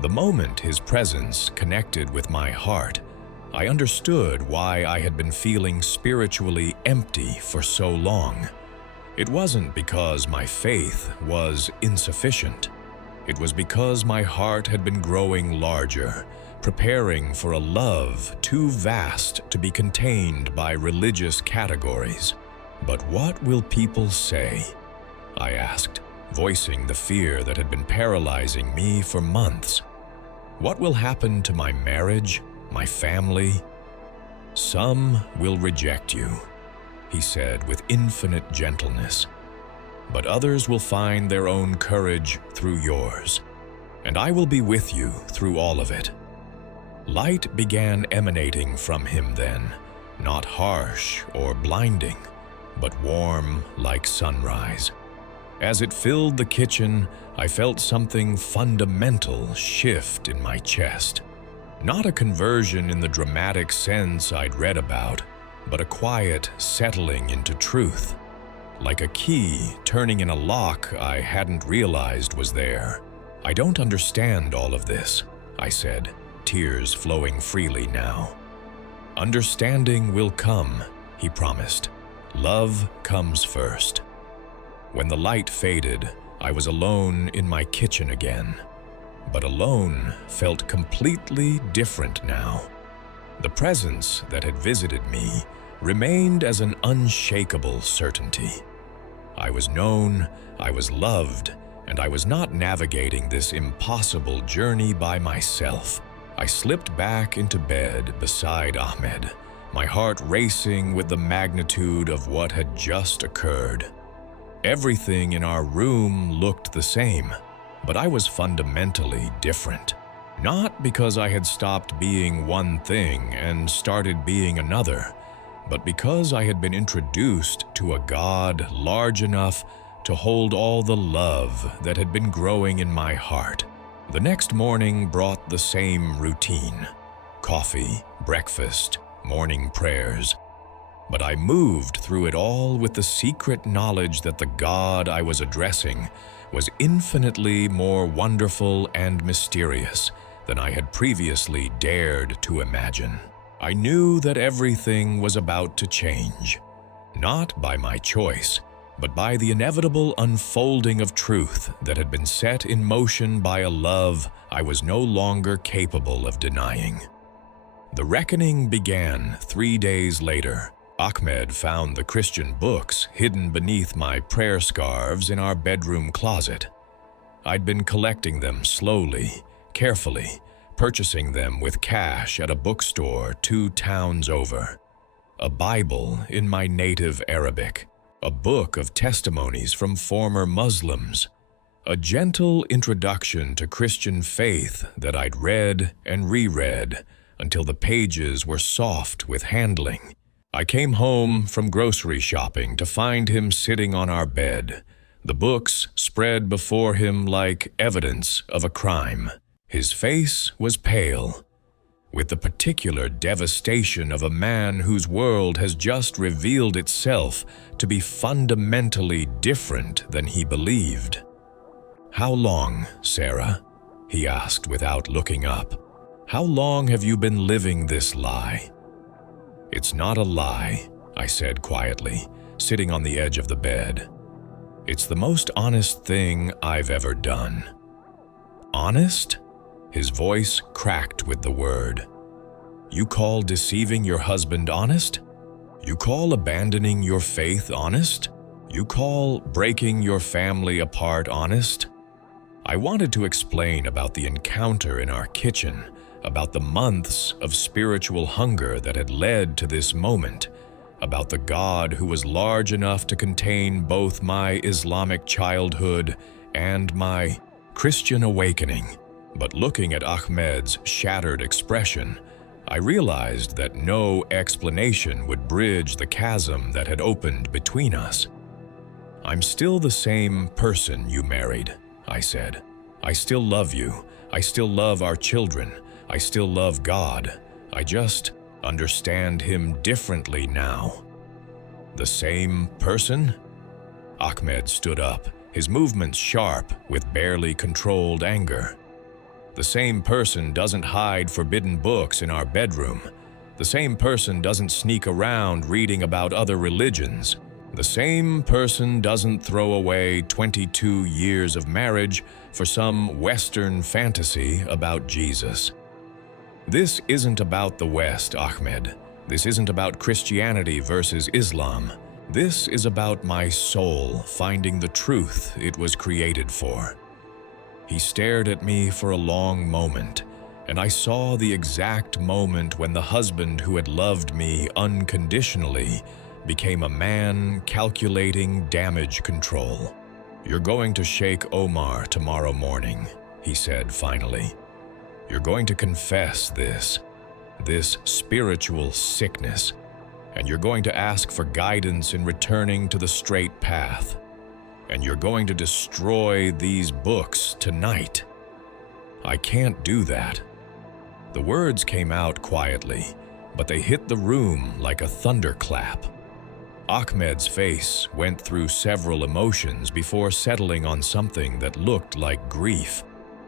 The moment his presence connected with my heart, I understood why I had been feeling spiritually empty for so long. It wasn't because my faith was insufficient. It was because my heart had been growing larger, preparing for a love too vast to be contained by religious categories. "But what will people say?" I asked, voicing the fear that had been paralyzing me for months. "What will happen to my marriage, my family?" "Some will reject you," he said with infinite gentleness, "but others will find their own courage through yours, and I will be with you through all of it." Light began emanating from him then, not harsh or blinding, but warm like sunrise. As it filled the kitchen, I felt something fundamental shift in my chest. Not a conversion in the dramatic sense I'd read about, but a quiet settling into truth. Like a key turning in a lock I hadn't realized was there. "I don't understand all of this," I said, tears flowing freely now. "Understanding will come," he promised. "Love comes first." When the light faded, I was alone in my kitchen again. But alone felt completely different now. The presence that had visited me remained as an unshakable certainty. I was known, I was loved, and I was not navigating this impossible journey by myself. I slipped back into bed beside Ahmed, my heart racing with the magnitude of what had just occurred. Everything in our room looked the same, but I was fundamentally different. Not because I had stopped being one thing and started being another, but because I had been introduced to a God large enough to hold all the love that had been growing in my heart. The next morning brought the same routine: coffee, breakfast, morning prayers. But I moved through it all with the secret knowledge that the God I was addressing was infinitely more wonderful and mysterious than I had previously dared to imagine. I knew that everything was about to change, not by my choice, but by the inevitable unfolding of truth that had been set in motion by a love I was no longer capable of denying. The reckoning began 3 days later. Ahmed found the Christian books hidden beneath my prayer scarves in our bedroom closet. I'd been collecting them slowly, carefully, purchasing them with cash at a bookstore 2 towns over. A Bible in my native Arabic, a book of testimonies from former Muslims, a gentle introduction to Christian faith that I'd read and reread until the pages were soft with handling. I came home from grocery shopping to find him sitting on our bed, the books spread before him like evidence of a crime. His face was pale, with the particular devastation of a man whose world has just revealed itself to be fundamentally different than he believed. "How long, Sarah?" he asked without looking up. "How long have you been living this lie?" "It's not a lie," I said quietly, sitting on the edge of the bed. "It's the most honest thing I've ever done." "Honest?" His voice cracked with the word. "You call deceiving your husband honest? You call abandoning your faith honest? You call breaking your family apart honest?" I wanted to explain about the encounter in our kitchen, about the months of spiritual hunger that had led to this moment, about the God who was large enough to contain both my Islamic childhood and my Christian awakening. But looking at Ahmed's shattered expression, I realized that no explanation would bridge the chasm that had opened between us. "I'm still the same person you married," I said. "I still love you. I still love our children. I still love God. I just understand Him differently now." "The same person?" Ahmed stood up, his movements sharp with barely controlled anger. "The same person doesn't hide forbidden books in our bedroom. The same person doesn't sneak around reading about other religions. The same person doesn't throw away 22 years of marriage for some Western fantasy about Jesus." "This isn't about the West, Ahmed. This isn't about Christianity versus Islam. This is about my soul finding the truth it was created for." He stared at me for a long moment, and I saw the exact moment when the husband who had loved me unconditionally became a man calculating damage control. "You're going to shake Omar tomorrow morning," he said finally. "You're going to confess this spiritual sickness, and you're going to ask for guidance in returning to the straight path. And you're going to destroy these books tonight." "I can't do that." The words came out quietly, but they hit the room like a thunderclap. Ahmed's face went through several emotions before settling on something that looked like grief.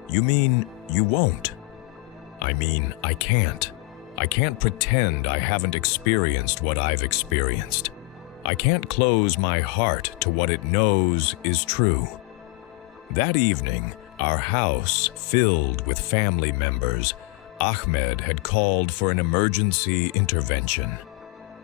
"You mean you won't?" "I mean, I can't. I can't pretend I haven't experienced what I've experienced. I can't close my heart to what it knows is true." That evening, our house filled with family members, Ahmed had called for an emergency intervention.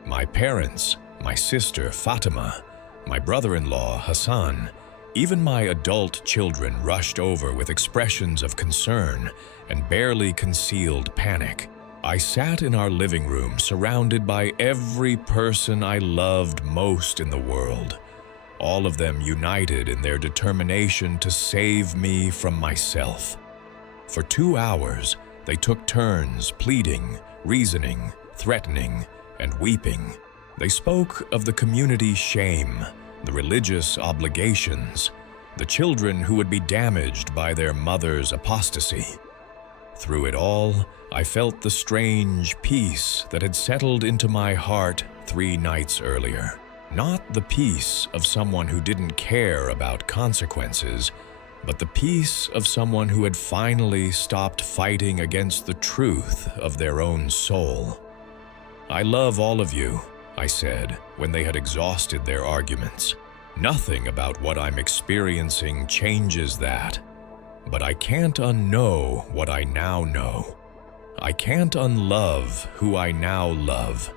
My parents, my sister Fatima, my brother-in-law Hassan, even my adult children rushed over with expressions of concern and barely concealed panic. I sat in our living room surrounded by every person I loved most in the world, all of them united in their determination to save me from myself. For 2 hours, they took turns pleading, reasoning, threatening, and weeping. They spoke of the community's shame, the religious obligations, the children who would be damaged by their mother's apostasy. Through it all, I felt the strange peace that had settled into my heart 3 nights earlier. Not the peace of someone who didn't care about consequences, but the peace of someone who had finally stopped fighting against the truth of their own soul. "I love all of you," I said when they had exhausted their arguments. "Nothing about what I'm experiencing changes that. But I can't unknow what I now know. I can't unlove who I now love."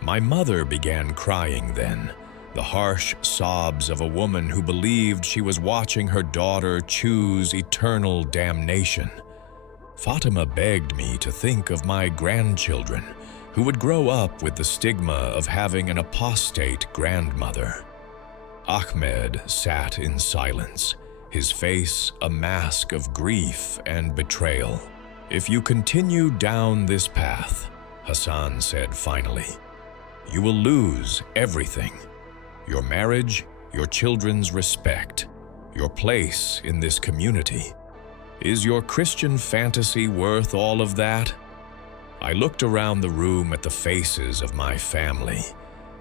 My mother began crying then, the harsh sobs of a woman who believed she was watching her daughter choose eternal damnation. Fatima begged me to think of my grandchildren, who would grow up with the stigma of having an apostate grandmother. Ahmed sat in silence, his face a mask of grief and betrayal. "If you continue down this path," Hassan said finally, "you will lose everything. Your marriage, your children's respect, your place in this community. Is your Christian fantasy worth all of that?" I looked around the room at the faces of my family,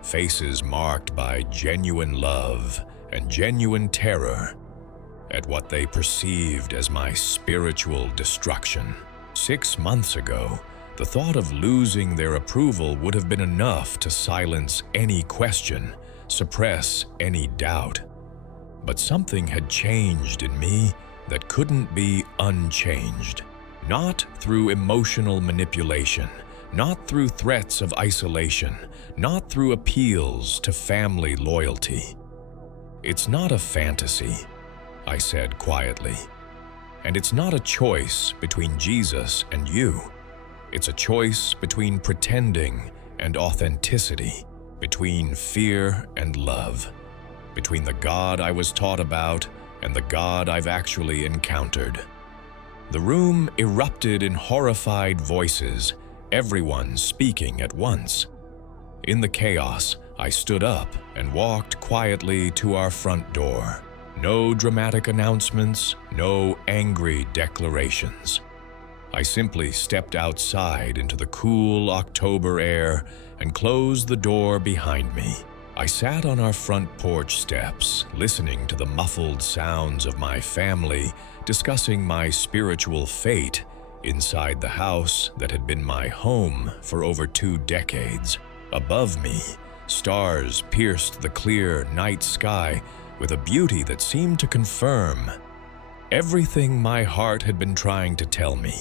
faces marked by genuine love and genuine terror, at what they perceived as my spiritual destruction. 6 months ago, the thought of losing their approval would have been enough to silence any question, suppress any doubt. But something had changed in me that couldn't be unchanged. Not through emotional manipulation, not through threats of isolation, not through appeals to family loyalty. "It's not a fantasy," I said quietly. "And it's not a choice between Jesus and you. It's a choice between pretending and authenticity, between fear and love, between the God I was taught about and the God I've actually encountered." The room erupted in horrified voices, everyone speaking at once. In the chaos, I stood up and walked quietly to our front door. No dramatic announcements, no angry declarations. I simply stepped outside into the cool October air and closed the door behind me. I sat on our front porch steps, listening to the muffled sounds of my family discussing my spiritual fate inside the house that had been my home for over 2 decades. Above me, stars pierced the clear night sky with a beauty that seemed to confirm everything my heart had been trying to tell me.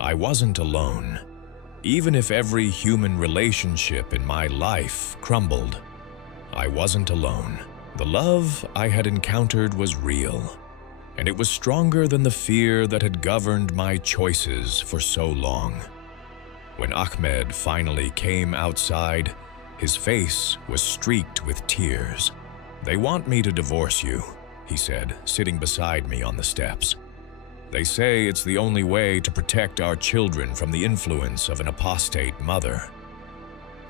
I wasn't alone. Even if every human relationship in my life crumbled, I wasn't alone. The love I had encountered was real, and it was stronger than the fear that had governed my choices for so long. When Ahmed finally came outside, his face was streaked with tears. "They want me to divorce you," he said, sitting beside me on the steps. "They say it's the only way to protect our children from the influence of an apostate mother.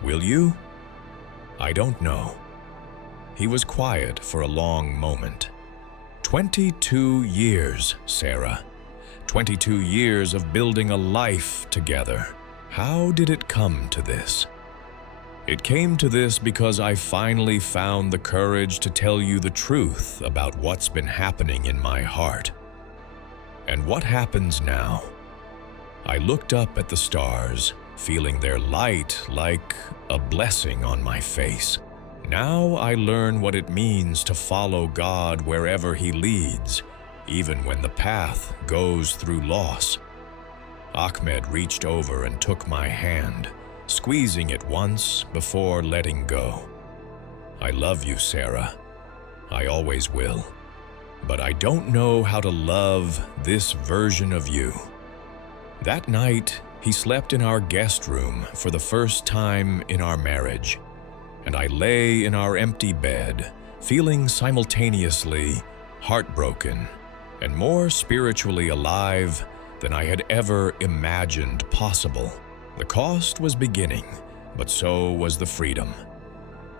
Will you?" "I don't know." He was quiet for a long moment. 22 years, Sarah. 22 years of building a life together. How did it come to this? "It came to this because I finally found the courage to tell you the truth about what's been happening in my heart." "And what happens now?" I looked up at the stars, feeling their light like a blessing on my face. Now I learn what it means to follow God wherever He leads, even when the path goes through loss. Ahmed reached over and took my hand, squeezing it once before letting go. "I love you, Sarah. I always will. But I don't know how to love this version of you." That night, he slept in our guest room for the first time in our marriage, and I lay in our empty bed, feeling simultaneously heartbroken and more spiritually alive than I had ever imagined possible. The cost was beginning, but so was the freedom.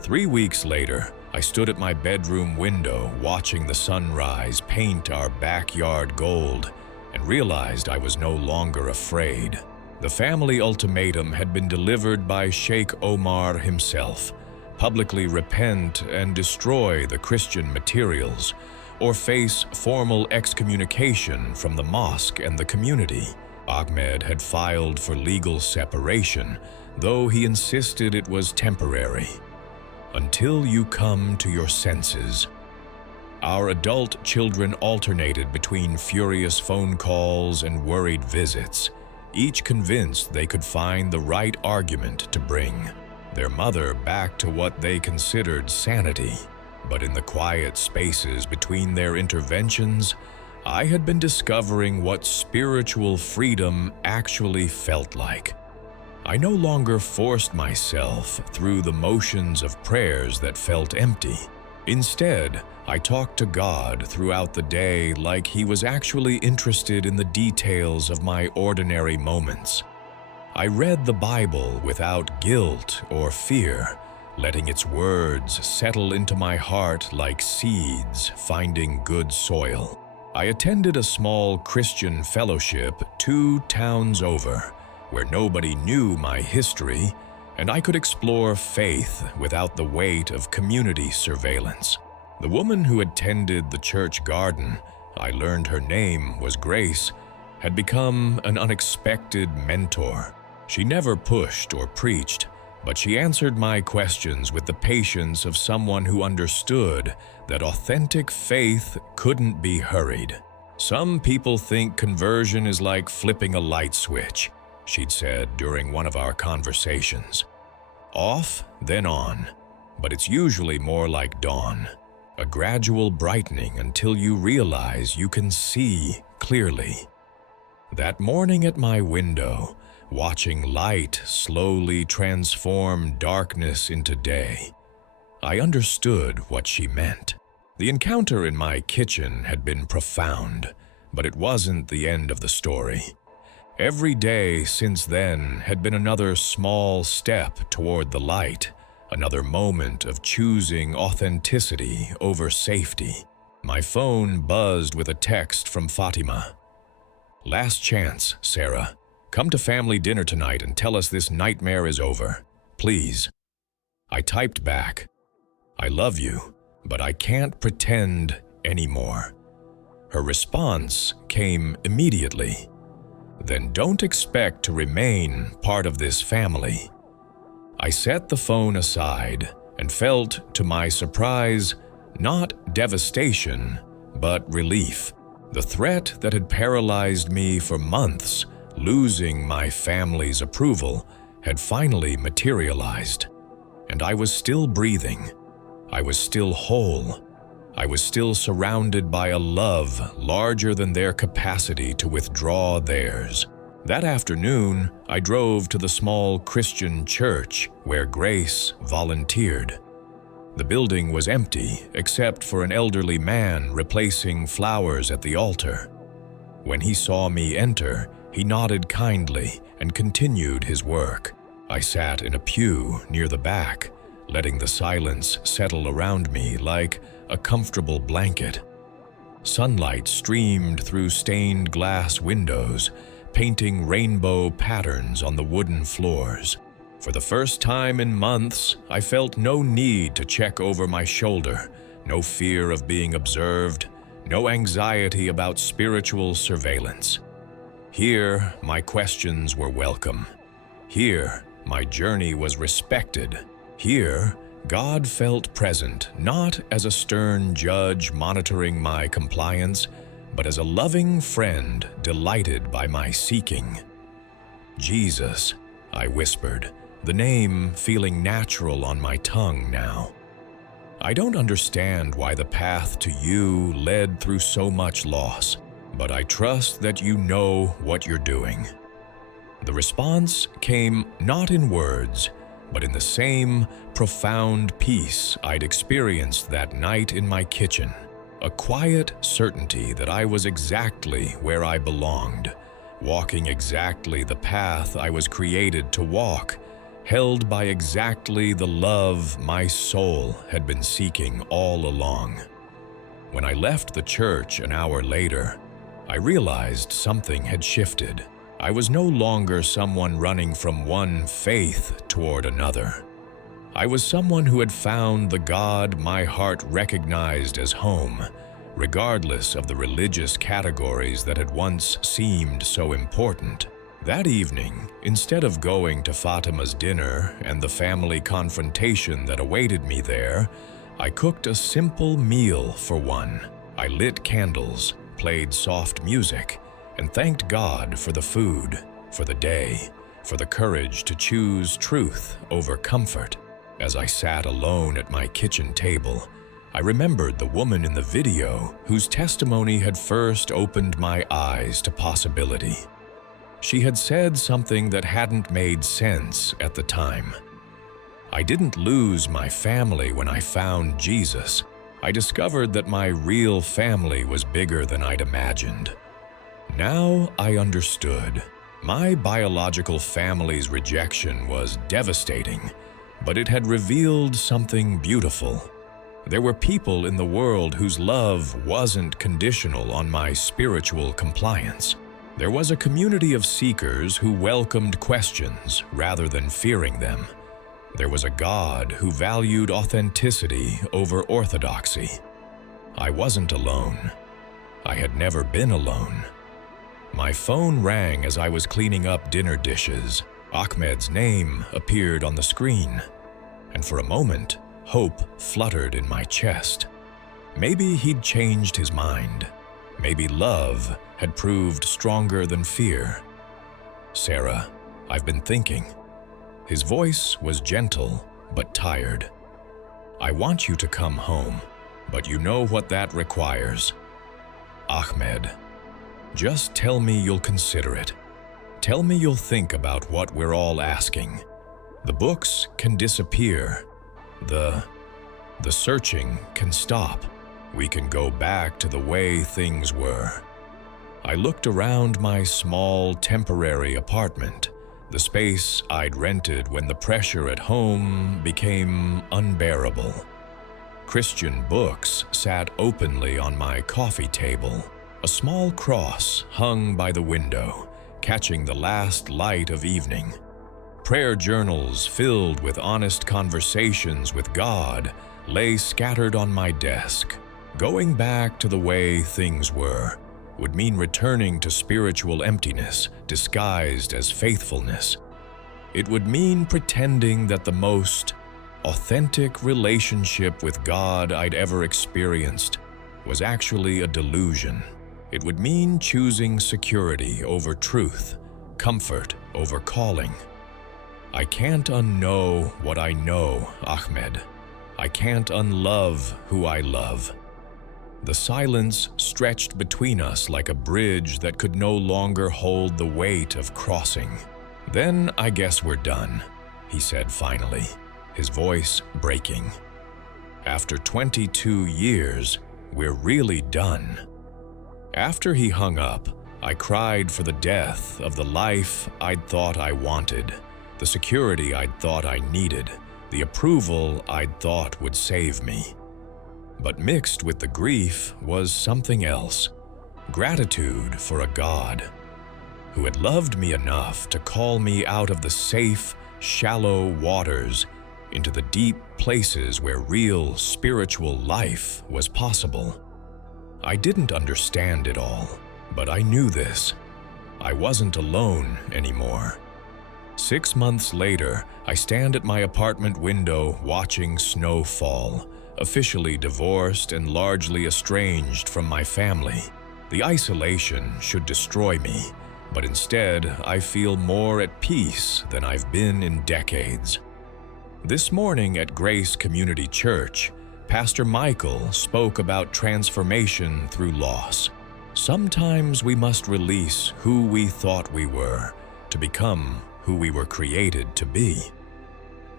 3 weeks later, I stood at my bedroom window watching the sunrise paint our backyard gold and realized I was no longer afraid. The family ultimatum had been delivered by Sheikh Omar himself: publicly repent and destroy the Christian materials, or face formal excommunication from the mosque and the community. Ahmed had filed for legal separation, though he insisted it was temporary. "Until you come to your senses." Our adult children alternated between furious phone calls and worried visits, each convinced they could find the right argument to bring their mother back to what they considered sanity. But in the quiet spaces between their interventions, I had been discovering what spiritual freedom actually felt like. I no longer forced myself through the motions of prayers that felt empty. Instead, I talked to God throughout the day like He was actually interested in the details of my ordinary moments. I read the Bible without guilt or fear, letting its words settle into my heart like seeds finding good soil. I attended a small Christian fellowship 2 towns over, where nobody knew my history, and I could explore faith without the weight of community surveillance. The woman who attended the church garden, I learned her name was Grace, had become an unexpected mentor. She never pushed or preached, but she answered my questions with the patience of someone who understood that authentic faith couldn't be hurried. "Some people think conversion is like flipping a light switch," she'd said during one of our conversations. "Off, then on, but it's usually more like dawn, a gradual brightening until you realize you can see clearly." That morning at my window, watching light slowly transform darkness into day, I understood what she meant. The encounter in my kitchen had been profound, but it wasn't the end of the story. Every day since then had been another small step toward the light, another moment of choosing authenticity over safety. My phone buzzed with a text from Fatima. "Last chance, Sarah. Come to family dinner tonight and tell us this nightmare is over. Please." I typed back, "I love you, but I can't pretend anymore." Her response came immediately. "Then don't expect to remain part of this family." I set the phone aside and felt, to my surprise, not devastation, but relief. The threat that had paralyzed me for months, losing my family's approval, had finally materialized. And I was still breathing. I was still whole. I was still surrounded by a love larger than their capacity to withdraw theirs. That afternoon, I drove to the small Christian church where Grace volunteered. The building was empty except for an elderly man replacing flowers at the altar. When he saw me enter, he nodded kindly and continued his work. I sat in a pew near the back, letting the silence settle around me like a comfortable blanket. Sunlight streamed through stained glass windows, painting rainbow patterns on the wooden floors. For the first time in months, I felt no need to check over my shoulder, no fear of being observed, no anxiety about spiritual surveillance. Here, my questions were welcome. Here, my journey was respected. Here, God felt present, not as a stern judge monitoring my compliance, but as a loving friend delighted by my seeking. "Jesus," I whispered, the name feeling natural on my tongue now. "I don't understand why the path to you led through so much loss, but I trust that you know what you're doing." The response came not in words, but in the same profound peace I'd experienced that night in my kitchen. A quiet certainty that I was exactly where I belonged, walking exactly the path I was created to walk, held by exactly the love my soul had been seeking all along. When I left the church an hour later, I realized something had shifted. I was no longer someone running from one faith toward another. I was someone who had found the God my heart recognized as home, regardless of the religious categories that had once seemed so important. That evening, instead of going to Fatima's dinner and the family confrontation that awaited me there, I cooked a simple meal for one. I lit candles, played soft music, and thanked God for the food, for the day, for the courage to choose truth over comfort. As I sat alone at my kitchen table, I remembered the woman in the video whose testimony had first opened my eyes to possibility. She had said something that hadn't made sense at the time. "I didn't lose my family when I found Jesus. I discovered that my real family was bigger than I'd imagined. Now I understood. My biological family's rejection was devastating, but it had revealed something beautiful. There were people in the world whose love wasn't conditional on my spiritual compliance. There was a community of seekers who welcomed questions rather than fearing them. There was a God who valued authenticity over orthodoxy. I wasn't alone. I had never been alone. My phone rang as I was cleaning up dinner dishes. Ahmed's name appeared on the screen, and for a moment, hope fluttered in my chest. Maybe he'd changed his mind. Maybe love had proved stronger than fear. "Sarah, I've been thinking." His voice was gentle but tired. "I want you to come home, but you know what that requires." "Ahmed, just tell me you'll consider it. Tell me you'll think about what we're all asking. The books can disappear. The searching can stop. We can go back to the way things were." I looked around my small, temporary apartment, the space I'd rented when the pressure at home became unbearable. Christian books sat openly on my coffee table. A small cross hung by the window, catching the last light of evening. Prayer journals filled with honest conversations with God lay scattered on my desk. Going back to the way things were would mean returning to spiritual emptiness disguised as faithfulness. It would mean pretending that the most authentic relationship with God I'd ever experienced was actually a delusion. It would mean choosing security over truth, comfort over calling. I can't unknow what I know, Ahmed. I can't unlove who I love. The silence stretched between us like a bridge that could no longer hold the weight of crossing. "Then I guess we're done," he said finally, his voice breaking. "After 22 years, we're really done." After he hung up, I cried for the death of the life I'd thought I wanted, the security I'd thought I needed, the approval I'd thought would save me. But mixed with the grief was something else, gratitude for a God who had loved me enough to call me out of the safe, shallow waters into the deep places where real spiritual life was possible. I didn't understand it all, but I knew this. I wasn't alone anymore. 6 months later, I stand at my apartment window watching snow fall, officially divorced and largely estranged from my family. The isolation should destroy me, but instead I feel more at peace than I've been in decades. This morning at Grace Community Church, Pastor Michael spoke about transformation through loss. Sometimes we must release who we thought we were to become who we were created to be.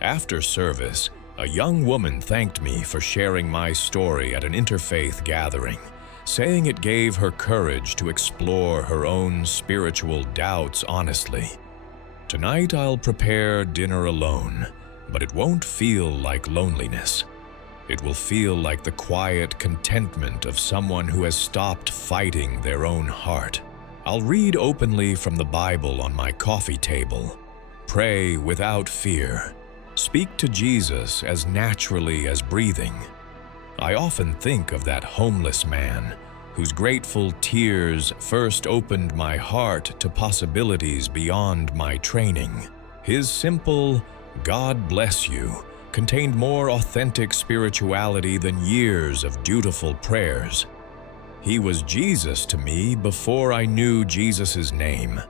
After service, a young woman thanked me for sharing my story at an interfaith gathering, saying it gave her courage to explore her own spiritual doubts honestly. Tonight I'll prepare dinner alone, but it won't feel like loneliness. It will feel like the quiet contentment of someone who has stopped fighting their own heart. I'll read openly from the Bible on my coffee table, pray without fear, speak to Jesus as naturally as breathing. I often think of that homeless man whose grateful tears first opened my heart to possibilities beyond my training. His simple, "God bless you," contained more authentic spirituality than years of dutiful prayers. He was Jesus to me before I knew Jesus' name.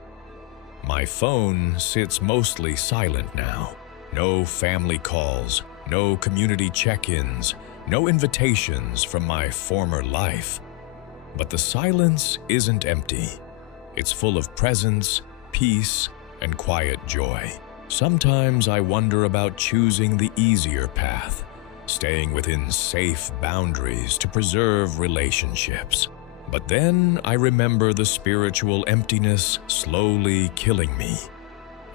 My phone sits mostly silent now. No family calls, no community check-ins, no invitations from my former life. But the silence isn't empty. It's full of presence, peace, and quiet joy. Sometimes I wonder about choosing the easier path, staying within safe boundaries to preserve relationships. But then I remember the spiritual emptiness slowly killing me.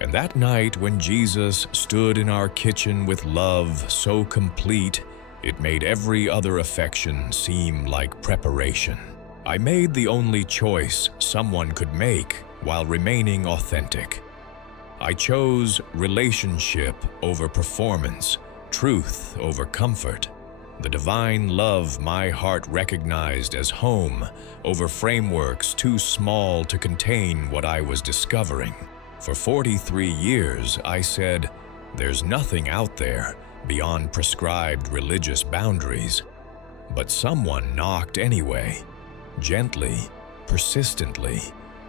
And that night when Jesus stood in our kitchen with love so complete, it made every other affection seem like preparation. I made the only choice someone could make while remaining authentic. I chose relationship over performance, truth over comfort, the divine love my heart recognized as home over frameworks too small to contain what I was discovering. For 43 years, I said, there's nothing out there beyond prescribed religious boundaries. But someone knocked anyway, gently, persistently,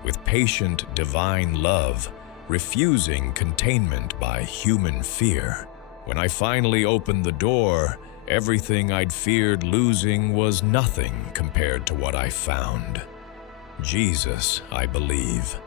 with patient divine love, refusing containment by human fear. When I finally opened the door, everything I'd feared losing was nothing compared to what I found. Jesus, I believe.